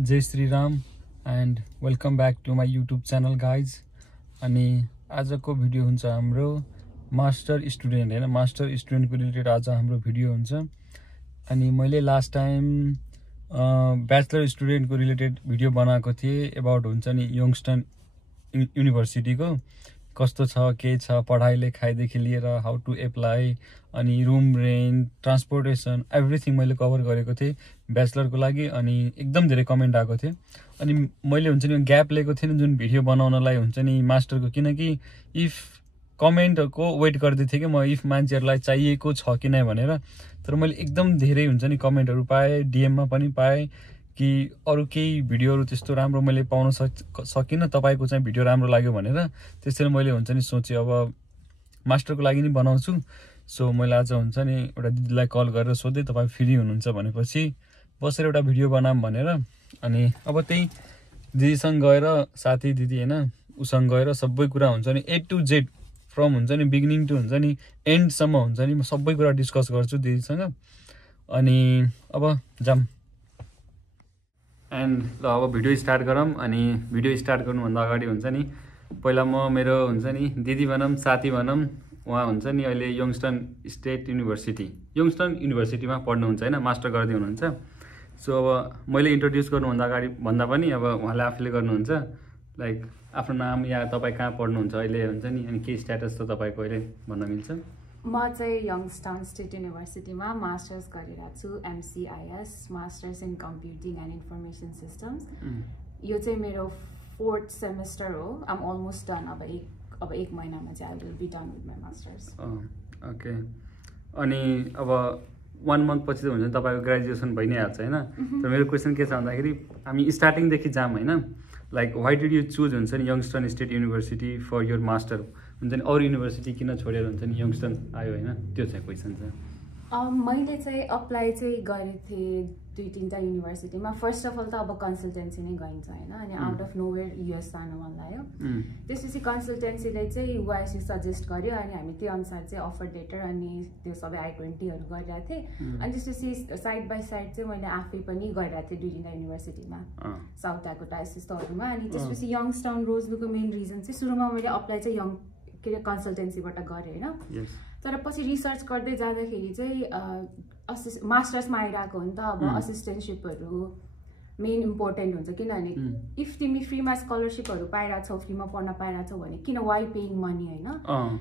Jay Shri Ram and welcome back to my YouTube channel guys. अनि आजको video हुन्छ हाम्रो मास्टर स्टुडेन्ट हैन, मास्टर स्टुडेन्टको रिलेटेड आज हाम्रो भिडियो हुन्छ। अनि मैले लास्ट टाइम ब्याचलर स्टुडेन्टको रिलेटेड भिडियो बनाएको थिएँ एबाउट हुन्छ नि यङ्स्टन युनिभर्सिटीको कस्तो छ, के छ, पढाइ लेखाइदेखि लिएर हाउ टु एप्लाई, अनि रुम रेन्ट, ट्रान्सपोर्टेसन, एभ्रिथिङ मैले कभर गरेको थिएँ ब्याचलरको लागि। अनि एकदम धेरै कमेन्ट आएको थियो। अनि मैले हुन्छ नि ग्याप लिएको थिएँ जुन भिडियो बनाउनलाई हुन्छ नि मास्टरको, किनकि इफ कमेन्टको वेट गर्दै थिएँ कि म इफ मान्छेहरूलाई चाहिएको छ कि नै भनेर। तर मैले एकदम धेरै हुन्छ नि कमेन्टहरू पाएँ, डिएममा पनि पाएँ कि अरू केही भिडियोहरू त्यस्तो राम्रो मैले पाउन सकिनँ, तपाईँको चाहिँ भिडियो राम्रो लाग्यो भनेर। त्यसैले मैले हुन्छ नि सोचेँ अब मास्टरको लागि नि बनाउँछु। सो मैले आज हुन्छ नि एउटा दिदीलाई कल गरेर सोधेँ तपाईँ फ्री हुनुहुन्छ भनेपछि बसेर एउटा भिडियो बनाऊँ भनेर। अनि अब त्यही दिदीसँग गएर साथी दिदी होइन उसँग गएर सबै कुरा हुन्छ नि A to Z फ्रम हुन्छ नि बिगिनिङ टु हुन्छ नि एन्डसम्म हुन्छ नि म सबै कुरा डिस्कस गर्छु दिदीसँग। अनि अब जाम एन्ड ल अब भिडियो स्टार्ट गरौँ। अनि भिडियो स्टार्ट गर्नुभन्दा अगाडि हुन्छ नि पहिला म मेरो हुन्छ नि दिदी भनौँ साथी भनौँ उहाँ हुन्छ नि अहिले यङ्स्टन स्टेट युनिभर्सिटीमा पढ्नुहुन्छ होइन, मास्टर गर्दै हुनुहुन्छ। सो अब मैले इन्ट्रोड्युस गर्नुभन्दा अगाडि भन्दा पनि अब उहाँले आफूले गर्नुहुन्छ लाइक आफ्नो नाम या तपाईँ कहाँ पढ्नुहुन्छ अहिले हुन्छ नि अनि के स्ट्याटस छ तपाईँको अहिले भन्न मिल्छ? म चाहिँ यङ्स्टन स्टेट युनिभर्सिटीमा मास्टर्स गरिरहेको छु, MCIS masters in computing and information systems. यो चाहिँ मेरो 4th सेमेस्टर हो। I'm almost done. अब एक महिनामा चाहिँ I will be done with my masters. Okay. अनि अब 1 मन्थ पछि त हुन्छ नि तपाईँको ग्रेजुएसन भइ नै हाल्छ होइन। तर मेरो क्वेसन के छ भन्दाखेरि हामी स्टार्टिङदेखि जाम होइन, like why did you choose हुन्छ नि Youngstown State University for your master, हुन्छ नि अरू युनिभर्सिटी किन छोडेर हुन्छ नि यङ्स्टन आयो होइन, त्यो चाहिँ क्वेसन छ। मैले चाहिँ अप्लाई चाहिँ गरेको थिएँ 2-3टा युनिभर्सिटीमा। फर्स्ट अफ अल त अब कन्सल्टेन्सी नै गइन्छ होइन, अनि आउट अफ नोवेयर US जानु मन लाग्यो। त्यसपछि कन्सल्टेन्सीले चाहिँ UIC सजेस्ट गर्यो अनि हामी त्यो अनुसार चाहिँ अफर लेटर अनि त्यो सबै I-20हरू गरिरहेको थिएँ। अनि त्यसपछि साइड बाई साइड चाहिँ मैले आफै पनि गरिरहेको थिएँ 2-3टा युनिभर्सिटीमा, साउथ डाकोटा यस्तोहरूमा। अनि त्यसपछि यङ्स्टन रोज्नुको मेन रिजन चाहिँ सुरुमा मैले अप्लाई चाहिँ के अरे कन्सल्टेन्सीबाट गरेँ होइन। तर पछि रिसर्च गर्दै जाँदाखेरि चाहिँ मास्टर्समा आइरहेको हो नि त अब असिस्टेन्टसिपहरू मेन इम्पोर्टेन्ट हुन्छ। किनभने इफ तिमी फ्रीमा स्कलरसिपहरू पाइरहेछौ, फ्रीमा पढ्न पाइरहेछौ भने किन वाइ पेइङ मनी होइन।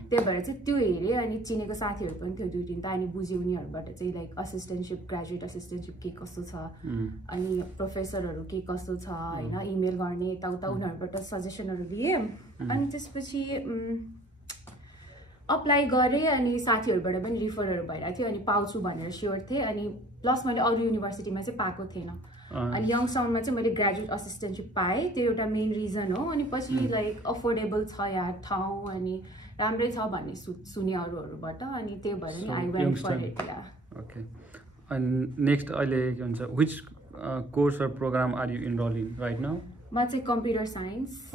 त्यही भएर चाहिँ त्यो हेरेँ। अनि चिनेको साथीहरू पनि थियो 2-3टा, अनि बुझेँ उनीहरूबाट चाहिँ लाइक असिस्टेन्टसिप, ग्रेजुएट असिस्टेन्टसिप के कस्तो छ, अनि प्रोफेसरहरू के कस्तो छ होइन, इमेल गर्ने यताउता उनीहरूबाट सजेसनहरू लिएँ। अनि त्यसपछि अप्लाई गरेँ अनि साथीहरूबाट पनि रिफरहरू भइरहेको थियो अनि पाउँछु भनेर स्योर थिएँ। अनि प्लस मैले अरू युनिभर्सिटीमा चाहिँ पाएको थिएन। अनि यङ्स्टनमा चाहिँ मैले ग्रेजुएट असिस्टेन्टसिप पाएँ, त्यो एउटा मेन रिजन हो। अनि पछि लाइक अफोर्डेबल छ यहाँ ठाउँ अनि राम्रै छ भन्ने सुने अरूहरूबाट, अनि त्यही भएर नि I went for it. Okay. अनि नेक्स्ट अहिले के भन्छ which course or program are you enroll in right now? म चाहिँ computer science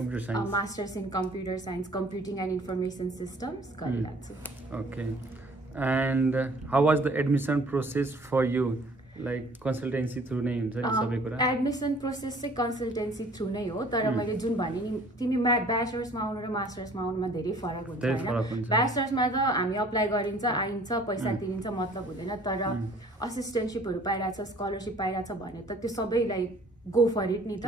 masters in computer science computing and information systems गरिरहेको छु। Okay. And how was the admission process for you? Like consultancy through नै हुन्छ नि सबै कुरा? Admission process चाहिँ कन्सल्टेन्सी थ्रु नै हो। तर मैले जुन भने नि तिमी ब्याचलर्समा आउनु र मास्टर्समा आउनुमा धेरै फरक हुन्छ होइन। ब्याचलर्समा त हामी अप्लाई गरिन्छ, आइन्छ, पैसा तिरिन्छ, मतलब हुँदैन। तर असिस्टेन्टसिपहरू पाइरहेछ, स्कलरसिप पाइरहेछ भने त त्यो सबैलाई गो फर इट नि त।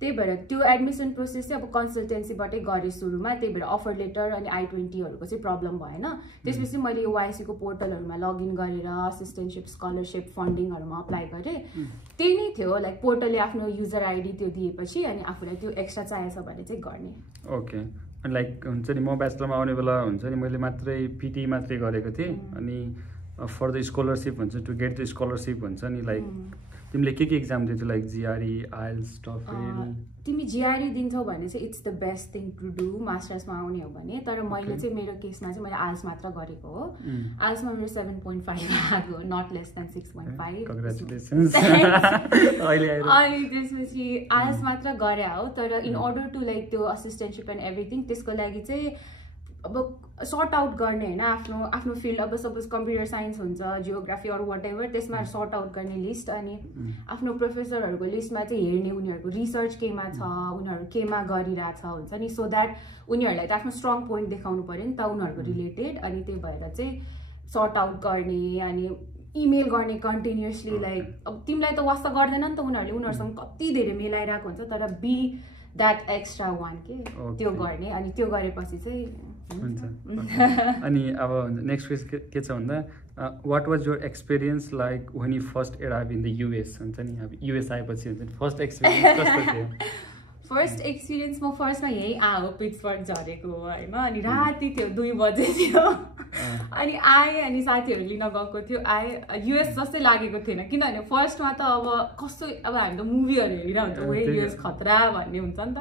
त्यही भएर त्यो एडमिसन प्रोसेस चाहिँ अब कन्सल्टेन्सीबाटै गरेँ सुरुमा। त्यही भएर अफर लेटर अनि I-20हरूको चाहिँ प्रब्लम भएन। त्यसपछि मैले यो YC को पोर्टलहरूमा लगइन गरेर असिस्टेन्टसिप, स्कलरसिप, फन्डिङहरूमा अप्लाई गरेँ। त्यही नै थियो, लाइक पोर्टलले आफ्नो युजर ID त्यो दिएपछि अनि आफूलाई त्यो एक्स्ट्रा चाहिएछ भने चाहिँ गर्ने। ओके। लाइक हुन्छ नि म ब्याचलरमा आउने बेला हुन्छ नि मैले मात्रै PT मात्रै गरेको थिएँ। अनि फर द स्कलरसिप हुन्छ टु गेट द स्कलरसिप हुन्छ नि लाइक तिमीले के एक्जाम दिन्छौ लाइक GRE, IELTS, TOEFL? तिमी GRE दिन्छौ भने चाहिँ it's the best thing to do मास्टर्समा आउने हो भने। तर मैले चाहिँ मेरो केसमा चाहिँ मैले IELTS मात्र गरेको हो। IELTSमा मेरो 7.5 आएको, नट लेस देन 6.5। कङ्ग्रेचुलेसन्स। अनि त्यसपछि IELTS मात्र गरे हो। तर इन अर्डर टु लाइक त्यो असिस्टेन्टसिप एन्ड एभ्रिथिङ त्यसको लागि चाहिँ अब सर्ट आउट गर्ने होइन आफ्नो फिल्ड अब सपोज कम्प्युटर साइन्स हुन्छ जियोग्राफी अरू वाट एभर त्यसमा सर्ट आउट गर्ने लिस्ट अनि आफ्नो प्रोफेसरहरूको लिस्टमा चाहिँ हेर्ने उनीहरूको रिसर्च केमा छ उनीहरू केमा गरिरहेछ हुन्छ नि सो द्याट उनीहरूलाई त आफ्नो स्ट्रङ पोइन्ट देखाउनु पऱ्यो नि त उनीहरूको रिलेटेड अनि त्यही भएर चाहिँ सर्ट आउट गर्ने अनि इमेल गर्ने कन्टिन्युसली लाइक अब तिमीलाई त वास्ता गर्दैन नि त उनीहरूसँग कति धेरै मिलाइरहेको हुन्छ तर बी द्याट एक्स्ट्रा वान के त्यो गर्ने अनि त्यो गरेपछि चाहिँ हुन्छ अनि अब नेक्स्ट क्वेसन के छ भन्दा what was your experience like when you first arrive in the US हुन्छ नि अब युएस आएपछि हुन्छ नि फर्स्ट एक्सपिरियन्स कस्तो थियो फर्स्ट एक्सपिरियन्स म फर्स्टमा यहीँ आयो पिट्सबर्ग झरेको हो होइन अनि राति थियो 2 बजे थियो अनि आएँ अनि साथीहरू लिन गएको थियो आएँ युएस जस्तै लागेको थिएन किनभने फर्स्टमा त अब कस्तो अब हामी त मुभीहरू हेरिरहेको हुन्छ वे युएस खतरा भन्ने हुन्छ नि त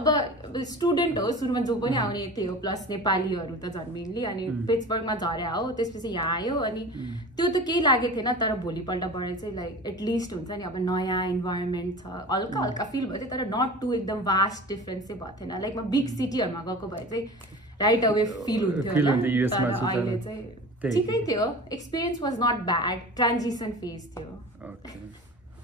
अब स्टुडेन्ट हो सुरुमा जो पनि आउने थियो प्लस नेपालीहरू त झन् मेनली अनि पिट्सबर्गमा झरे हो त्यसपछि यहाँ आयो अनि त्यो त केही लागेको थिएन तर भोलिपल्टबाट चाहिँ लाइक एटलिस्ट हुन्छ नि अब नयाँ इन्भाइरोमेन्ट छ हल्का हल्का फिल भयो थियो तर नट टु एकदम वास्ट डिफ्रेन्स चाहिँ भएको थिएन लाइक म बिग सिटीहरूमा गएको भए चाहिँ राइट अवे फिल हुन्थ्यो तर अहिले चाहिँ ठिकै थियो experience was not bad transition phase थियो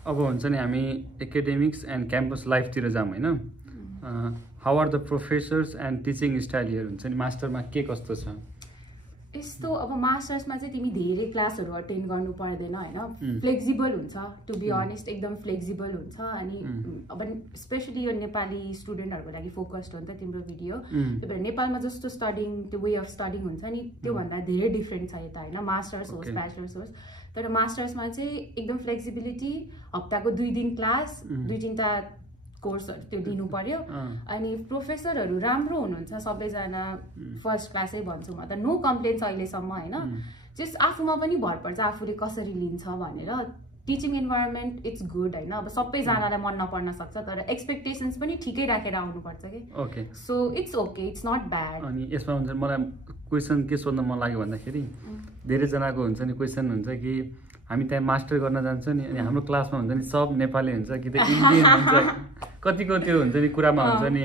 अब हुन्छ नि हामी एकाडेमिक्स एन्ड क्याम्पस लाइफतिर जाऊँ होइन how are the professors and teaching स्टाइलहरू हुन्छ नि मास्टरमा के कस्तो छ यस्तो अब मास्टर्समा चाहिँ तिमी धेरै क्लासहरू अटेन्ड गर्नु पर्दैन होइन फ्लेक्सिबल हुन्छ टु बी अनेस्ट एकदम फ्लेक्सिबल हुन्छ अनि अब स्पेसली यो नेपाली स्टुडेन्टहरूको लागि फोकस्ड हो नि त तिम्रो भिडियो त्यही भएर नेपालमा जस्तो स्टडिङ त्यो वे अफ स्टडिङ हुन्छ नि त्योभन्दा धेरै डिफ्रेन्ट छ यता होइन मास्टर्स होस् ब्याचलर्स होस् तर मास्टर्समा चाहिँ एकदम फ्लेक्सिबिलिटी हप्ताको 2 दिन क्लास 2-3टा कोर्सहरू त्यो दिनु पर्यो अनि प्रोफेसरहरू राम्रो हुनुहुन्छ सबैजना फर्स्ट क्लासै भन्छु म त नो कम्प्लेन्स अहिलेसम्म होइन जस्ट आफूमा पनि भर पर्छ आफूले कसरी लिन्छ भनेर टिचिङ इन्भाइरोमेन्ट इट्स गुड होइन अब सबैजनालाई मन नपर्न सक्छ तर एक्सपेक्टेसन्स पनि ठिकै राखेर आउनुपर्छ कि okay so it's okay it's not bad अनि यसमा हुन्छ मलाई क्वेसन के सोध्न मन लाग्यो भन्दाखेरि धेरैजनाको हुन्छ नि क्वेसन हुन्छ कि हामी त्यहाँ मास्टर गर्न जान्छ नि अनि हाम्रो क्लासमा हुन्छ नि सब नेपाली हुन्छ कि त इन्डियन हुन्छ कतिको त्यो हुन्छ नि कुरामा हुन्छ नि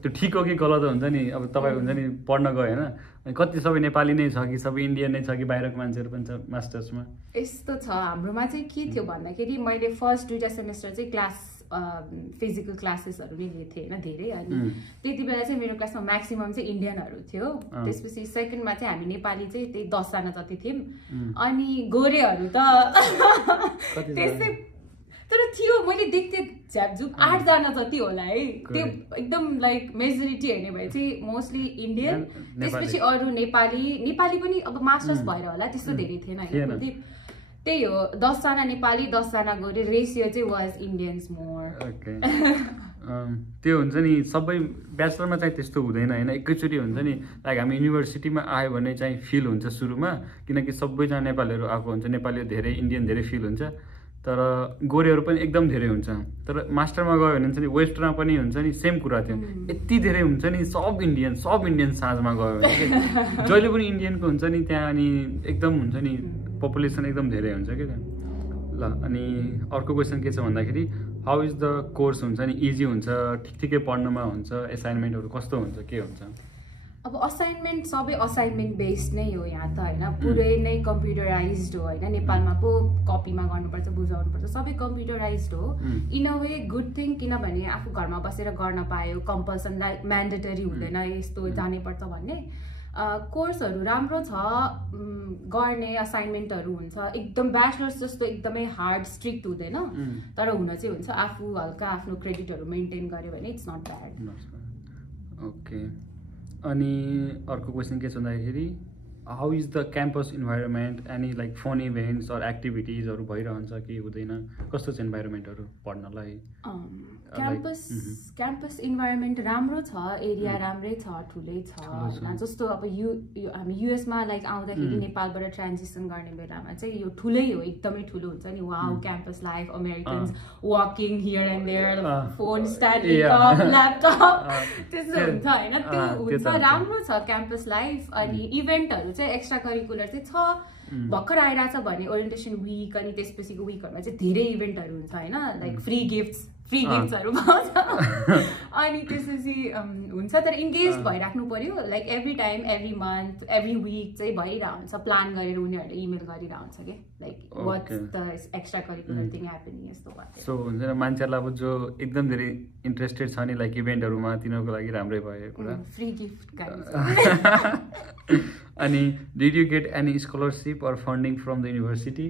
त्यो ठिक हो कि गलत हुन्छ नि अब तपाईँ हुन्छ नि पढ्न गयो होइन अनि कति सबै नेपाली नै छ कि सबै इन्डियन नै छ कि बाहिरको मान्छेहरू पनि छ मास्टर्समा यस्तो छ हाम्रोमा चाहिँ के थियो भन्दाखेरि मैले फर्स्ट 2टा सेमेस्टर चाहिँ क्लास फिजिकल क्लासेसहरू नै लिएको थिएँ होइन धेरै अनि त्यति बेला चाहिँ मेरो क्लासमा म्याक्सिमम चाहिँ इन्डियनहरू थियो त्यसपछि सेकेन्डमा चाहिँ हामी नेपाली चाहिँ त्यही 10जना जति थियौँ अनि गोरेहरू त त्यसै तर थियो मैले देख्थेँ झ्यापझुप 8जना जति होला है त्यो एकदम लाइक मेजोरिटी हेर्ने भए चाहिँ मोस्टली इन्डियन त्यसपछि अरू नेपाली पनि अब मास्टर्स भएर होला त्यस्तो धेरै थिएन होइन कुलदीप त्यही हो 10जना नेपाली 10जना गोरे रेसियो चाहिँ वाज इन्डियन्स मोर त्यो हुन्छ नि सबै ब्याचलरमा चाहिँ त्यस्तो हुँदैन होइन एकैचोटि हुन्छ नि लाइक हामी युनिभर्सिटीमा आयो भने चाहिँ फिल हुन्छ सुरुमा किनकि सबैजना नेपालीहरू आएको हुन्छ नेपाली धेरै इन्डियन धेरै फिल हुन्छ तर गोरेहरू पनि एकदम धेरै हुन्छ तर मास्टरमा गयो भने हुन्छ नि वेस्टर्नमा पनि हुन्छ नि सेम कुरा थियो यति धेरै हुन्छ नि सब इन्डियन साँझमा गयो भने जहिले पनि इन्डियनको हुन्छ नि त्यहाँ अनि एकदम हुन्छ नि पपुलेसन एकदम धेरै हुन्छ क्या त्यहाँ ल अनि अर्को क्वेसन के छ भन्दाखेरि हाउ इज द कोर्स हुन्छ नि इजी हुन्छ ठिकै पढ्नमा हुन्छ एसाइनमेन्टहरू कस्तो हुन्छ के हुन्छ अब असाइनमेन्ट सबै असाइनमेन्ट बेस्ड नै हो यहाँ त होइन पुरै नै कम्प्युटराइज्ड हो होइन नेपालमा पो कपीमा गर्नुपर्छ बुझाउनुपर्छ सबै कम्प्युटराइज्ड हो in a way good thing किनभने आफू घरमा बसेर गर्न पायो कम्पल्सन लाइक म्यान्डेटरी हुँदैन यस्तो जानैपर्छ भन्ने कोर्सहरू राम्रो छ गर्ने असाइनमेन्टहरू हुन्छ एकदम ब्याचलर्स जस्तो एकदमै हार्ड स्ट्रिक्ट हुँदैन तर हुन चाहिँ हुन्छ आफू हल्का आफ्नो क्रेडिटहरू मेन्टेन गर्यो भने इट्स नट ब्याड ओके अनि अर्को क्वेसन के छ भन्दाखेरि how is the campus environment any like fun events or एक्टिभिटिजहरू भइरहन्छ कि हुँदैन कस्तो छ इन्भाइरोमेन्टहरू पढ्नलाई क्याम्पस इन्भाइरोमेन्ट राम्रो छ एरिया राम्रै छ ठुलै छ होइन जस्तो अब हामी युएसमा लाइक आउँदाखेरि नेपालबाट ट्रान्जिसन गर्ने बेलामा चाहिँ यो ठुलै हो एकदमै ठुलो हुन्छ नि wow campus life Americans walking here and their phone standing up laptop त्यस्तो हुन्छ होइन त्यो हुन्छ राम्रो छ क्याम्पस लाइफ अनि इभेन्टहरू चाहिँ एक्स्ट्रा करिकुलर चाहिँ छ भर्खर आइरहेछ भने ओरिएन्टेसन विक अनि त्यसपछिको विकहरूमा चाहिँ धेरै इभेन्टहरू हुन्छ होइन लाइक फ्री गिफ्ट्स फ्री गिफ्ट्सहरू पाउँछ अनि त्यसपछि हुन्छ तर इन्गेज भइराख्नु पर्यो like every time every month every week चाहिँ भइरहेको हुन्छ प्लान गरेर उनीहरूले इमेल गरिरहेको हुन्छ कि like what's the extra curricular thing happening यस्तो भयो सो हुन्छ नि मान्छेहरूलाई अब जो एकदम धेरै इन्ट्रेस्टेड छ नि लाइक इभेन्टहरूमा तिनीहरूको लागि राम्रै भयो कुरा फ्री गिफ्ट अनि did you get any scholarship or funding from the university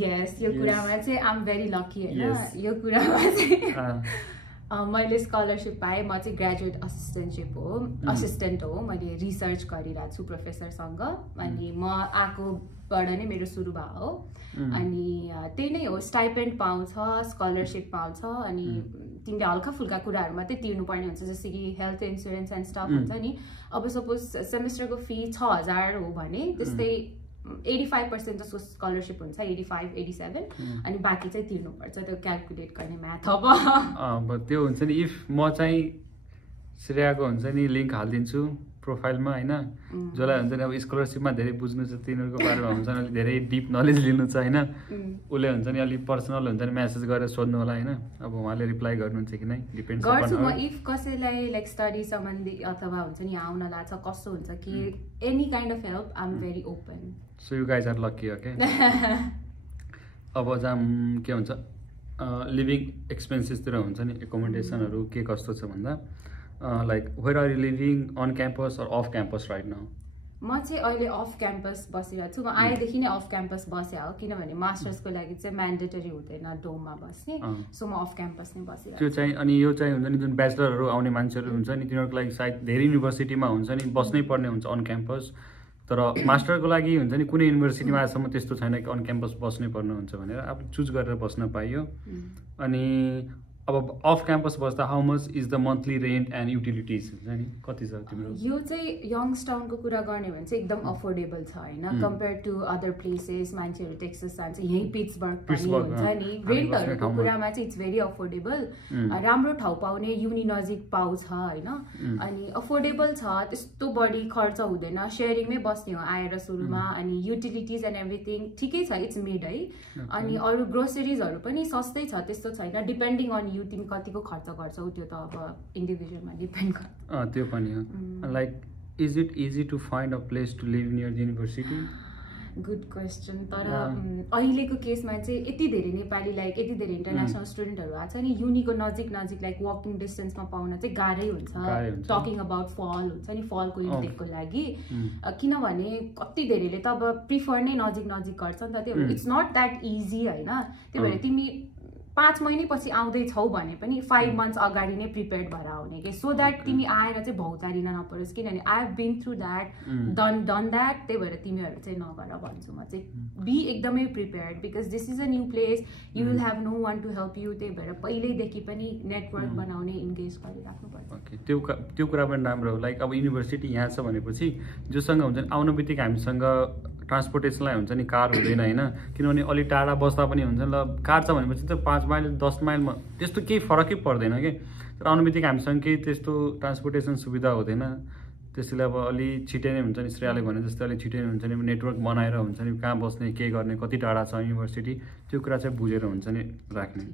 यस यो कुरामा चाहिँ आइ एम भेरी लकी होइन यो कुरामा चाहिँ मैले स्कलरसिप पाएँ म चाहिँ ग्रेजुएट असिस्टेन्ट हो मैले रिसर्च गरिरहेको छु प्रोफेसरसँग अनि म आएकोबाट नै मेरो सुरु भयो हो अनि त्यही नै हो स्टाइपेन्ड पाउँछ स्कलरसिप पाउँछ अनि तिमीले हल्का फुल्का कुराहरू मात्रै तिर्नुपर्ने हुन्छ जस्तै कि हेल्थ इन्सुरेन्स एन्ड स्टफ हुन्छ नि अब सपोज सेमेस्टरको फी 6000 हो भने त्यस्तै 85% जसको स्कलरसिप हुन्छ 85, 87 अनि बाँकी चाहिँ तिर्नुपर्छ त्यो क्यालकुलेट गर्ने म्याथ अब त्यो हुन्छ नि इफ म चाहिँ श्रेयाको हुन्छ नि लिङ्क हालिदिन्छु प्रोफाइलमा होइन जसलाई हुन्छ नि अब स्कलरसिपमा धेरै बुझ्नु छ तिनीहरूको बारेमा हुन्छ नि अलिक धेरै डिप नलेज लिनु छ होइन उसले हुन्छ नि अलिक पर्सनल हुन्छ नि मेसेज गरेर सोध्नु होला होइन अब उहाँले रिप्लाई गर्नुहुन्छ कि नै डिपेन्ड गर्छु म इफ कसैलाई लाइक स्टडी सम्बन्धी अथवा हुन्छ नि आउन लाग्छ कस्तो हुन्छ कि any kind of help I am very open so you guys are lucky okay अब जहाँ के भन्छ लिभिङ एक्सपेन्सेसतिर हुन्छ नि एकोमोडेसनहरू के कस्तो छ भन्दा like where are you living on campus or off campus right now म चाहिँ अहिले अफ क्याम्पस बसिरहेको छु म आएदेखि नै अफ क्याम्पस बसे हो किनभने मास्टर्सको लागि चाहिँ म्यान्डेटरी हुँदैन डोममा बस्ने सो म अफ क्याम्पस नै बसिरहेको त्यो चाहिँ अनि यो चाहिँ हुन्छ नि जुन ब्याचलरहरू आउने मान्छेहरू हुन्छ नि तिनीहरूको लागि सायद धेरै युनिभर्सिटीमा हुन्छ नि बस्नै पर्ने हुन्छ अन क्याम्पस तर मास्टरको लागि हुन्छ नि कुनै युनिभर्सिटीमा आजसम्म त्यस्तो छैन कि अन क्याम्पस बस्नै पर्ने हुन्छ भनेर आफू चुज गरेर बस्न पाइयो अनि अब अफ क्याम्पस बस्दा how much is the monthly rent and utilities हुन्छ नि कति छ तिम्रो यो चाहिँ यङ्गस्टाउनको कुरा गर्ने भने चाहिँ एकदम अफोर्डेबल छ होइन कम्पेयर टु अदर प्लेसेस मान्छेहरू टेक्सस जान्छ यहीँ पिट्सबर्ग पनि हुन्छ नि रेन्टहरूको कुरामा चाहिँ इट्स भेरी अफोर्डेबल राम्रो ठाउँ पाउने युनि नजिक पाउँछ होइन अनि अफोर्डेबल छ त्यस्तो बढी खर्च हुँदैन सेयरिङमै बस्ने हो आएर सुरुमा अनि युटिलिटिज एन्ड एभ्रिथिङ ठिकै छ इट्स मिड है अनि अरू ग्रोसरिजहरू पनि सस्तै छ त्यस्तो छैन डिपेन्डिङ अन यु तिमी कतिको खर्च गर्छौ त्यो त अब इन्डिभिजुअलमा डिपेन्ड गर्छ त्यो पनि हो like is it easy to find a place to live near university good question तर अहिलेको केसमा चाहिँ यति धेरै नेपाली लाइक यति धेरै इन्टरनेसनल स्टुडेन्टहरू आएको छ नि युनिको नजिक नजिक लाइक वाकिङ डिस्टेन्समा पाउन चाहिँ गाह्रै हुन्छ टकिङ अबाउट फल हुन्छ नि फलको इन्टेकको लागि किनभने कति धेरैले त अब प्रिफर नै नजिक नजिक गर्छ नि त त्यो इट्स नट द्याट इजी होइन त्यही भएर तिमी 5 महिनापछि आउँदैछौ भने पनि 5 मन्थ्स अगाडि नै प्रिपेयर्ड भएर आउने कि सो द्याट तिमी आएर चाहिँ भौतारिन नपरोस् किनभने I have been through that done that त्यही भएर तिमीहरू चाहिँ नगर भन्छु म चाहिँ बी एकदमै prepared because this is a new place you will have no one to help you त्यही भएर पहिल्यैदेखि पनि नेटवर्क बनाउने इन्गेज गरिराख्नुपर्छ त्यो कुरा पनि राम्रो हो लाइक अब युनिभर्सिटी यहाँ छ भनेपछि जोसँग हुन्छ नि आउनु बित्तिकै हामीसँग ट्रान्सपोर्टेसनलाई हुन्छ नि कार हुँदैन होइन किनभने अलिक टाढा बस्दा पनि हुन्छ ल कार छ भनेपछि त 5 माइल 10 माइलमा त्यस्तो केही फरकै पर्दैन कि तर आउनु बित्तिकै हामीसँग केही त्यस्तो ट्रान्सपोर्टेसन सुविधा हुँदैन त्यसैले अब अलि छिटै नै हुन्छ नि श्रेयाले भने जस्तै अलिक छिटै नै हुन्छ नि नेटवर्क बनाएर हुन्छ नि कहाँ बस्ने के गर्ने कति टाढा छ युनिभर्सिटी त्यो कुरा चाहिँ बुझेर हुन्छ नि राख्ने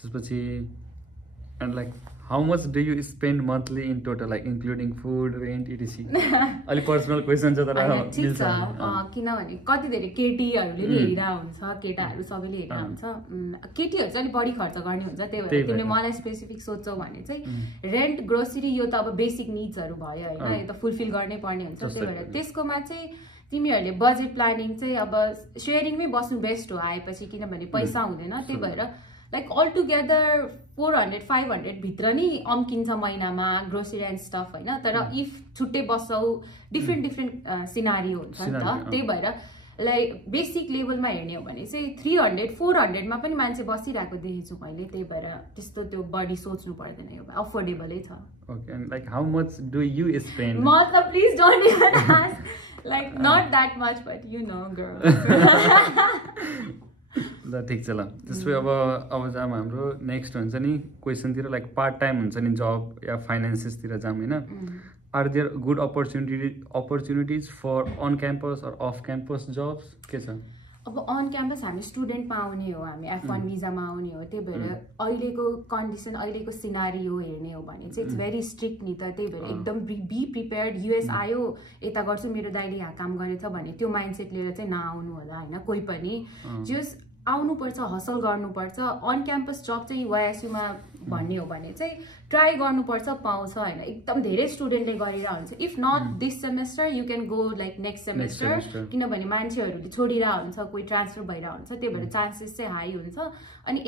त्यसपछि and like how much do you spend monthly in total like including food rent etc अलिक पर्सनल क्वेसन छ तर ठिक छ किनभने कति धेरै केटीहरूले नि हेरिरहेको हुन्छ केटाहरू सबैले हेरिरहेको हुन्छ केटीहरू चाहिँ अलिक बढी खर्च गर्ने हुन्छ त्यही भएर तिमीले मलाई स्पेसिफिक सोध्छौ भने चाहिँ रेन्ट ग्रोसरी यो त अब बेसिक निड्सहरू भयो होइन यो त फुलफिल गर्नै पर्ने हुन्छ त्यही भएर त्यसकोमा चाहिँ तिमीहरूले बजेट प्लानिङ चाहिँ अब सेयरिङमै बस्नु बेस्ट हो आएपछि किनभने पैसा हुँदैन त्यही भएर लाइक अल टुगेदर 400-500 भित्र नै अम्किन्छ महिनामा ग्रोसरी एन्ड स्टफ होइन तर इफ छुट्टै बस्छौ डिफ्रेन्ट सिनारियो हुन्छ नि त त्यही भएर लाइक बेसिक लेभलमा हेर्ने हो भने चाहिँ 300-400मा पनि मान्छे बसिरहेको देखेको छु मैले त्यही भएर त्यस्तो त्यो बढी सोच्नु पर्दैन यो अफोर्डेबलै छ okay like how much do you spend म त please don't even ask like not that much but you know girl ल ठिक छ ल त्यसपछि अब जाम हाम्रो नेक्स्ट हुन्छ नि क्वेसनतिर लाइक पार्ट टाइम हुन्छ नि जब या फाइनेन्सेसतिर जाम होइन are there good opportunities for on campus or off campus jobs के छ अब अन क्याम्पस हामी स्टुडेन्टमा आउने हो, हामी F1 भिजामा आउने हो, त्यही भएर अहिलेको कन्डिसन अहिलेको सिनारियो हेर्ने हो भने चाहिँ इट्स भेरी स्ट्रिक्ट नि त। त्यही भएर एकदम बी प्रिपेयर्ड। युएस आयो यता गर्छु मेरो दाइले यहाँ काम गरेछ भने त्यो माइन्डसेट लिएर चाहिँ नआउनु होला होइन। कोही पनि जस आउनुपर्छ, हसल गर्नुपर्छ। अन क्याम्पस जब चाहिँ YSUमा भन्ने हो भने चाहिँ ट्राई गर्नुपर्छ, पाउँछ होइन। एकदम धेरै स्टुडेन्टले गरिरहेको हुन्छ। If not this semester you can go like next semester, किनभने मान्छेहरूले छोडिरहेको हुन्छ, कोही ट्रान्सफर भइरहेको हुन्छ, त्यही भएर चान्सेस चाहिँ हाई हुन्छ। अनि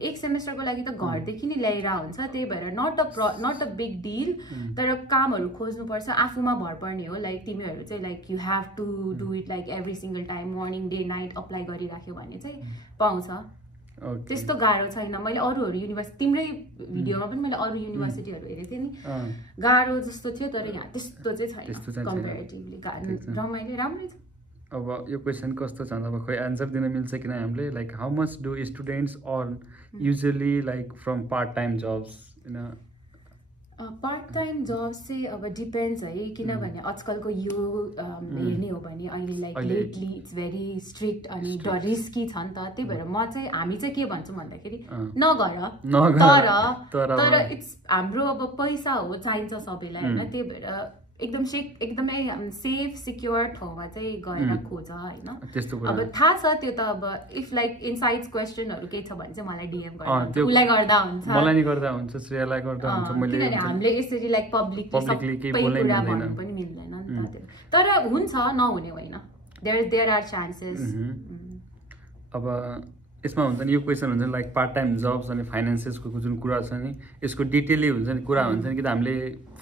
एक सेमेस्टरको लागि त घरदेखि नै ल्याइरहेको हुन्छ, त्यही भएर नट अ बिग डिल। तर कामहरू खोज्नुपर्छ, आफूमा भर पर्ने हो। लाइक तिमीहरू चाहिँ like you have to do it like every single time morning day night apply गरिराख्यो भने चाहिँ पाउँछ। त्यस्तो गाह्रो छैन। मैले अरूहरू युनिभर्सिटी तिम्रै भिडियोमा पनि मैले अरू युनिभर्सिटीहरू हेरेको थिएँ नि, गाह्रो जस्तो थियो। तर यहाँ त्यस्तो चाहिँ छैन कम्पेरिटिभली। रमाइलो राम्रै छ। अब यो क्वेसन कस्तो छ भन्दा अब खोइ एन्सर दिन मिल्छ किन हामीले like how much do students earn usually like from part time jobs होइन? पार्ट टाइम जब्स चाहिँ अब डिपेन्ड्स है, किनभने आजकलको यो हेर्ने हो भने अहिले like lately it's very strict अनि रिस्की छ नि त। त्यही भएर हामी चाहिँ के भन्छौँ भन्दाखेरि नगर, तर इट्स हाम्रो अब पैसा हो, चाहिन्छ सबैलाई होइन। त्यही भएर एकदमै सेफ सिक्योर ठाउँमा चाहिँ गएर खोज होइन। अब थाहा छ त्यो त। अब इफ लाइक इनसाइड्स क्वेसनहरू केही छ भने चाहिँ मलाई डिएम गर्दा उसलाई गर्दा हुन्छ, मलाई नि गर्दा हुन्छ, श्रेयालाई गर्दा हुन्छ। किनभने हामीले यसरी लाइक पब्लिकली केही कुरा भन्नु पनि मिल्दैन नि त। तर हुन्छ, नहुने होइन, देयर आर चान्सेस। अब यसमा हुन्छ नि यो क्वेसन हुन्छ नि लाइक पार्ट टाइम जब्स अनि फाइनेन्सेसको जुन कुरा छ नि यसको डिटेलली हुन्छ नि कुरा हुन्छ नि कि त हामीले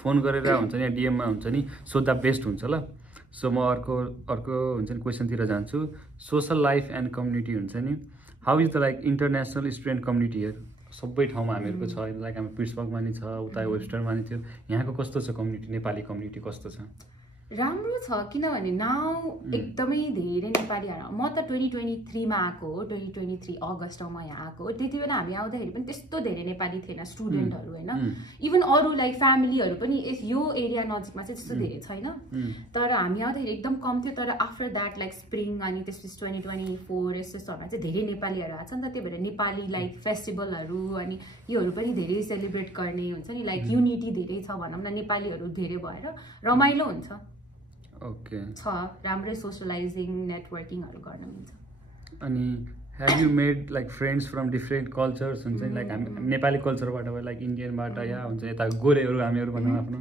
फोन गरेर हुन्छ नि या डिएममा हुन्छ नि सोध्दा बेस्ट हुन्छ ल। सो म अर्को हुन्छ नि क्वेसनतिर जान्छु। सोसल लाइफ एन्ड कम्युनिटी हुन्छ नि, how is the like international student community here? सबै ठाउँमा हामीहरूको छ, लाइक हामी पिट्सबर्गमा नि छ, उता वेबस्टरमा नि थियो। यहाँको कस्तो छ कम्युनिटी, नेपाली कम्युनिटी कस्तो छ? राम्रो छ, किनभने नाउ एकदमै धेरै नेपालीहरू। म त 2023मा आएको हो, 2023 अगस्टमा म यहाँ आएको हो। त्यति बेला हामी आउँदाखेरि पनि त्यस्तो धेरै नेपाली थिएन स्टुडेन्टहरू होइन। इभन अरू लाइक फ्यामिलीहरू पनि यो एरिया नजिकमा चाहिँ त्यस्तो धेरै छैन। तर हामी आउँदाखेरि एकदम कम थियो। तर आफ्टर द्याट लाइक स्प्रिङ अनि त्यसपछि 2024 यस्तोहरूमा चाहिँ धेरै नेपालीहरू आएको छ नि त। त्यही भएर नेपाली लाइक फेस्टिभलहरू अनि योहरू पनि धेरै सेलिब्रेट गर्ने हुन्छ नि, लाइक युनिटी धेरै छ भनौँ न, नेपालीहरू धेरै भएर रमाइलो हुन्छ। ओके छ, राम्रै सोशलाइजिङ नेटवर्किङहरू गर्न मिल्छ। अनि have you made like friends from different cultures हुन्छ नि, लाइक हामी नेपाली कल्चरबाट भयो लाइक इन्डियनबाट या हुन्छ यता गोरेहरू हामीहरू भनौँ आफ्नो,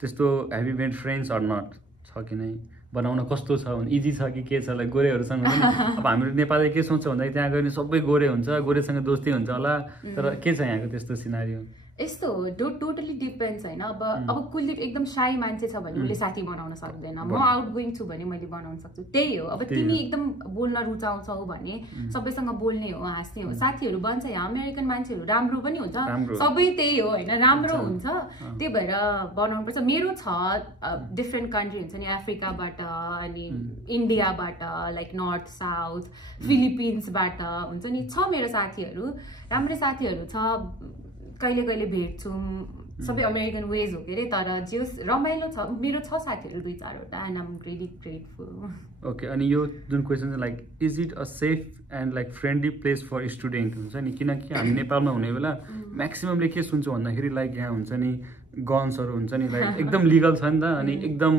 त्यस्तो have you made friends or not? छ कि नै? बनाउन कस्तो छ भने इजी छ कि के छ? लाइक गोरेहरूसँग अब हामीहरू नेपालले के सोच्छौँ भन्दाखेरि त्यहाँ गयो भने सबै गोरे हुन्छ, गोरेसँग दोस्ती हुन्छ होला, तर के छ यहाँको त्यस्तो सिनारियो? यस्तो हो, टोटली डिपेन्ड्स होइन। अब कुलदीप एकदम साई मान्छे छ भने उसले साथी बनाउन सक्दैन। म आउट गोइङ छु भने मैले बनाउन सक्छु, त्यही हो। अब तिमी एकदम बोल्न रुचाउँछौ भने सबैसँग बोल्ने हो, हाँस्ने हो, साथीहरू बन्छ। यहाँ अमेरिकन मान्छेहरू राम्रो पनि हुन्छ, सबै त्यही हो होइन, राम्रो हुन्छ। त्यही भएर बनाउनुपर्छ। मेरो छ डिफ्रेन्ट कन्ट्री हुन्छ नि, अफ्रिकाबाट अनि इन्डियाबाट, लाइक नर्थ साउथ फिलिपिन्सबाट हुन्छ नि, छ मेरो साथीहरू, राम्रै साथीहरू छ। कहिले कहिले भेट्छौँ, सबै अमेरिकन वेज हो के अरे, तर जे रमाइलो छ। मेरो छ साथीहरू 2-4वटा and I'm really grateful. Okay, अनि यो जुन क्वेसन चाहिँ like is it a safe and like friendly place for student हुन्छ नि, किनकि हामी नेपालमा हुने बेला म्याक्सिममले के सुन्छौँ भन्दाखेरि लाइक यहाँ हुन्छ नि गन्सहरू हुन्छ नि, लाइक एकदम लिगल छ नि त, अनि एकदम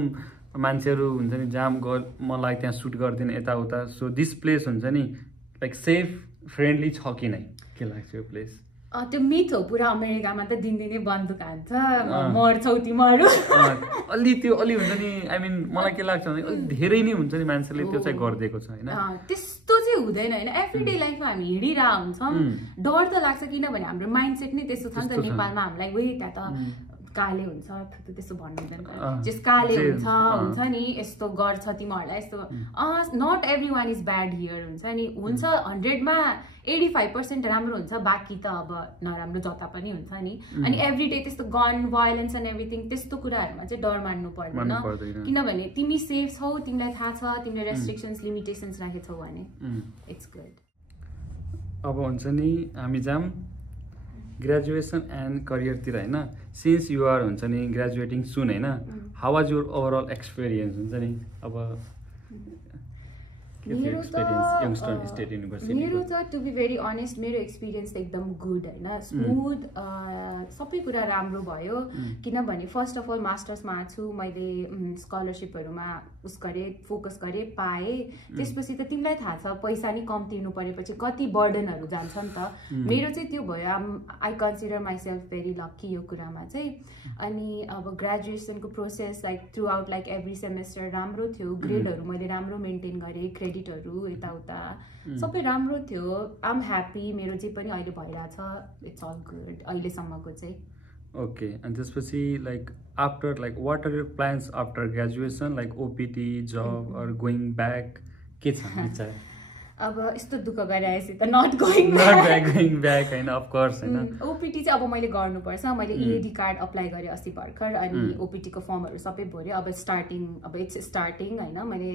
मान्छेहरू हुन्छ नि जाम मलाई त्यहाँ सुट गर्दैन यताउता। सो दिस प्लेस हुन्छ नि लाइक सेफ फ्रेन्डली छ कि नै, के लाग्छ यो प्लेस? त्यो मिथ हो पुरा, अमेरिकामा त दिनदिनै बन्दुक हान्छ, मर्छौ तिमीहरू। अलि हुन्छ नि, आई मिन मलाई के लाग्छ भने धेरै नै हुन्छ नि मान्छेले त्यो चाहिँ गरिदिएको छ होइन। त्यस्तो चाहिँ हुँदैन होइन, एभ्रिडे लाइफमा हामी हिँडिरहेको हुन्छौँ, डर त लाग्छ किनभने हाम्रो माइन्ड सेट नै त्यस्तो छ नि त। नेपालमा हामीलाई उही त्यहाँ त काले हुन्छ, त्यस्तो भन्नु हुँदैन, जस काले हुन्छ नि, यस्तो गर्छ तिमीहरूलाई यस्तो। Not every one is bad here हुन्छ नि, हुन्छ 100मा 85% राम्रो हुन्छ, बाँकी त अब नराम्रो जता पनि हुन्छ नि। अनि एभ्रिडे त्यस्तो गन भायोलेन्स एन्ड एभ्रिथिङ त्यस्तो कुराहरूमा चाहिँ डर मान्नु पर्दैन, किनभने तिमी सेफ छौ, तिमीलाई थाहा छ, तिमीले रेस्ट्रिक्सन्स लिमिटेसन्स राखेछौ भने इट्स गुड। अब हुन्छ नि हामी जाम ग्रेजुएसन एन्ड करियरतिर होइन। सिन्स यु आर हुन्छ नि ग्रेजुएटिङ सुन होइन, how was your overall experience हुन्छ नि? अब मेरो यंगस्टर स्टेट युनिभर्सिटी मेरो त टु बी भेरी अनेस्ट मेरो एक्सपिरियन्स त एकदम गुड होइन स्मुथ सबै कुरा राम्रो भयो किनभने फर्स्ट अफ अल मास्टर्समा आएको छु मैले स्कलरसिपहरूमा उस गरेँ फोकस गरेँ पाएँ त्यसपछि त तिमीलाई थाहा छ पैसा नि कम तिर्नु परेपछि कति बर्डनहरू जान्छ नि त मेरो चाहिँ त्यो भयो I consider myself very lucky यो कुरामा चाहिँ अनि अब ग्रेजुएसनको process like throughout like every semester राम्रो थियो ग्रेडहरू मैले राम्रो मेन्टेन गरेँ क्रेडिटहरू यताउता सबै राम्रो थियो आम ह्याप्पी मेरो जे पनि अहिले भइरहेछ इट्स अल गुड अहिलेसम्मको चाहिँ ओके अनि त्यसपछि like after like what are your plans after graduation like OPT job or going back के छ विचार अब यस्तो दुःख गरिरहेपछि त नट गोइङ ब्याक होइन अफ कोर्स होइन ओपिटी चाहिँ अब मैले गर्नुपर्छ मैले इएडी कार्ड अप्लाई गरेँ अस्ति भर्खर अनि ओपिटीको फर्महरू सबै भरेँ अब इट्स स्टार्टिङ होइन मैले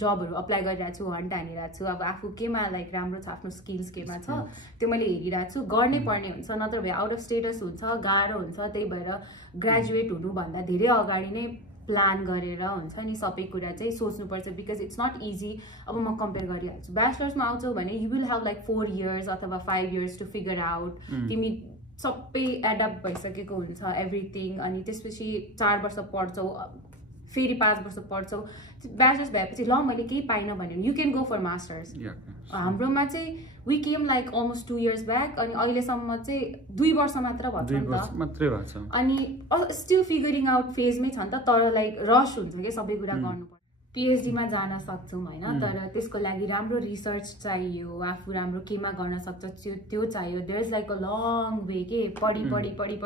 जबहरू अप्लाई गरिरहेको छु हन्ट हानिरहेको छु अब आफू केमा लाइक राम्रो छ आफ्नो स्किल्स केमा छ त्यो मैले हेरिरहेको छु गर्नै पर्ने हुन्छ नत्र भए आउट अफ स्टेटस हुन्छ गाह्रो हुन्छ त्यही भएर ग्रेजुएट हुनुभन्दा धेरै अगाडि नै प्लान गरेर हुन्छ नि सबै कुरा चाहिँ सोच्नुपर्छ बिकज इट्स नट इजी अब म कम्पेयर गरिहाल्छु ब्याचलर्समा आउँछौ भने you will have like 4 years अथवा 5 years टु फिगर आउट तिमी सबै एडप्ट भइसकेको हुन्छ एभ्रिथिङ अनि त्यसपछि 4 वर्ष पढ्छौ फेरि 5 वर्ष पढ्छौ ब्याचलर्स भएपछि ल मैले केही पाइनँ भने you can go for masters हाम्रोमा चाहिँ we came like almost 2 years back अनि अहिलेसम्म चाहिँ 2 वर्ष मात्र भएको छ अनि स्टिल फिगरिङ आउट फेजमै छ नि त तर लाइक रस हुन्छ कि सबै कुरा गर्नुपर्छ पिएचडीमा जान सक्छौँ होइन तर त्यसको लागि राम्रो रिसर्च चाहियो आफू राम्रो केमा गर्न सक्छ त्यो चाहियो there is like a long way के पढी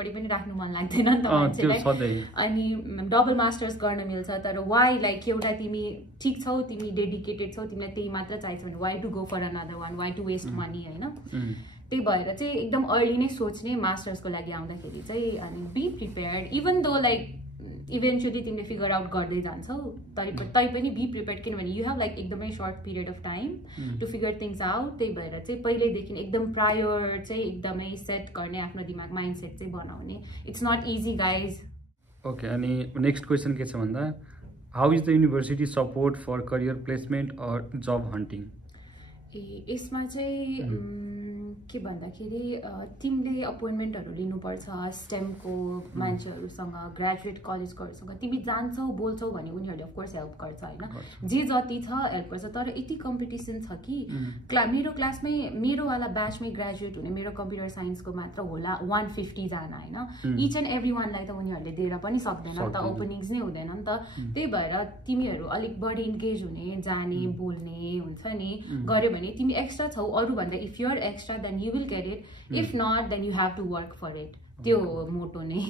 पनि राख्नु मन लाग्दैन नि त मान्छेलाई अनि डबल मास्टर्स गर्न मिल्छ तर वाइ लाइक एउटा तिमी ठिक छौ तिमी डेडिकेटेड छौ तिमीलाई त्यही मात्र चाहिन्छ भने why to go for another one why to waste money होइन त्यही भएर चाहिँ एकदम अर्ली नै सोच्ने मास्टर्सको लागि आउँदाखेरि चाहिँ अनि be prepared even though like eventually तिमीले फिगर आउट गर्दै जान्छौ तै पनि बी प्रिपेयर्ड किनभने यु हेभ लाइक एकदमै short period of time to figure things out त्यही भएर चाहिँ पहिल्यैदेखि एकदम प्रायर चाहिँ एकदमै सेट गर्ने आफ्नो दिमाग माइन्ड सेट चाहिँ बनाउने it's not easy guys okay अनि नेक्स्ट क्वेसन के छ भन्दा how is the university support for career placement or job hunting यसमा चाहिँ के भन्दाखेरि तिमीले अपोइन्टमेन्टहरू लिनुपर्छ स्टेमको मान्छेहरूसँग ग्रेजुएट कलेजकोहरूसँग तिमी जान्छौ बोल्छौ भने उनीहरूले अफकोर्स हेल्प गर्छ होइन जे जति छ हेल्प गर्छ तर यति कम्पिटिसन छ कि मेरो क्लासमै मेरोवाला ब्याचमै ग्रेजुएट हुने मेरो कम्प्युटर साइन्सको मात्र होला 150 जना होइन इच एन्ड एभ्री वानलाई त उनीहरूले दिएर पनि सक्दैन नि त ओपनिङ्स नै हुँदैन नि त त्यही भएर तिमीहरू अलिक बढी इन्गेज हुने जाने बोल्ने हुन्छ नि गर्यो भने तिमी एक्स्ट्रा छौ अरूभन्दा if you're extra then you will get it if not then you have to work for it त्यो हो मोटो नै